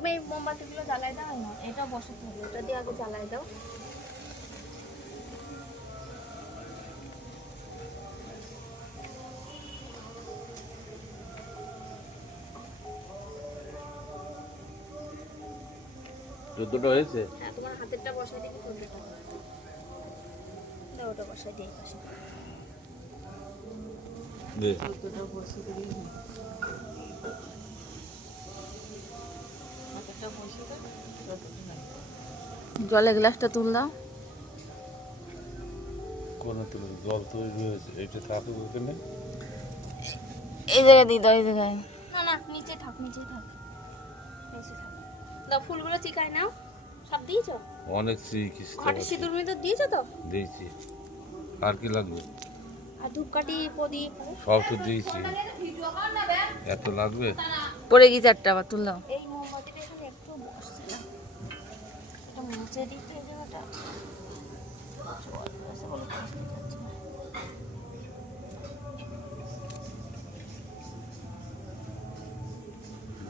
তুমি এই মোমবাতিগুলো জ্বালাই দাও না, এটা বসাতে হবে, এটা দিয়ে আগে জ্বালাই দাও। চোদ্দটা হয়েছে? হ্যাঁ, তোমার হাতেরটা বসাই দিবি, চোদ্দটা দাও, ওটা বসাই দিই পাশে। চোদ্দটা বসিয়ে দিবি, হাতেরটা বসিয়ে দাও। জলের গ্লাসটা তুল দাও। কোনে তুলে? জল তৈরি হয়েছে, এইটা থাকুক ওখানে। এই জায়গায় দিয়ে দাও, এই জায়গায় না, না নিচে থাক, নিচে থাক, নিচে থাক। দাও, ফুলগুলো চিকায় নাও। সব দিয়েছো? অনেক শিখিস। ঘটে সিঁদুর মিঁদুর দিয়েছো তো? দিয়েছি। আর কি লাগবে? আর ধূপকাঠি প্রদীপ সব তো দিয়েছি। এত লাগবে? পরে গিয়ে চারটা আবার তুল দাও। এই মোমবাতিটা এখানে একটু বসছে না, এটা মুছে দিতে এই জায়গাটা জল আছে বলে বসতে যাচ্ছে না।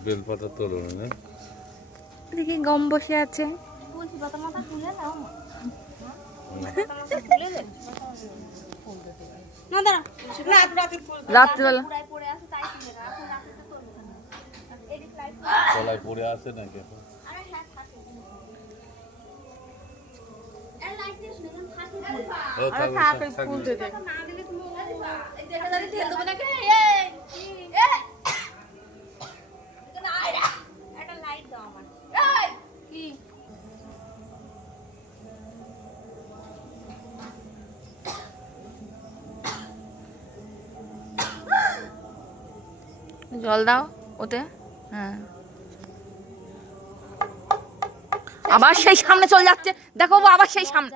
বেলপাতা তোলো না? দেখি গম বসে আছে। বলছি পাতা মাথা তুলে নাও, তুলে দে না, দাঁড়া, রাত্রিবেলা পড়ে আছে তাই তুলে না, এখন রাতে তো তুলবে না। এদিক লাইট তলায় পড়ে আছে নাকি? আরে হ্যাঁ থাকে, এর লাইট দিয়ে শুনে থাকে, আরে থাকে ফুল দে দে না দিলে তুমি এই দেখা জানি তেল দেবে নাকি? এই এখানে আইরা একটা লাইট দাও আমার। এই কি জল দাও ওতে। হ্যাঁ, আবার সেই সামনে চলে যাচ্ছে, দেখো আবার সেই সামনে।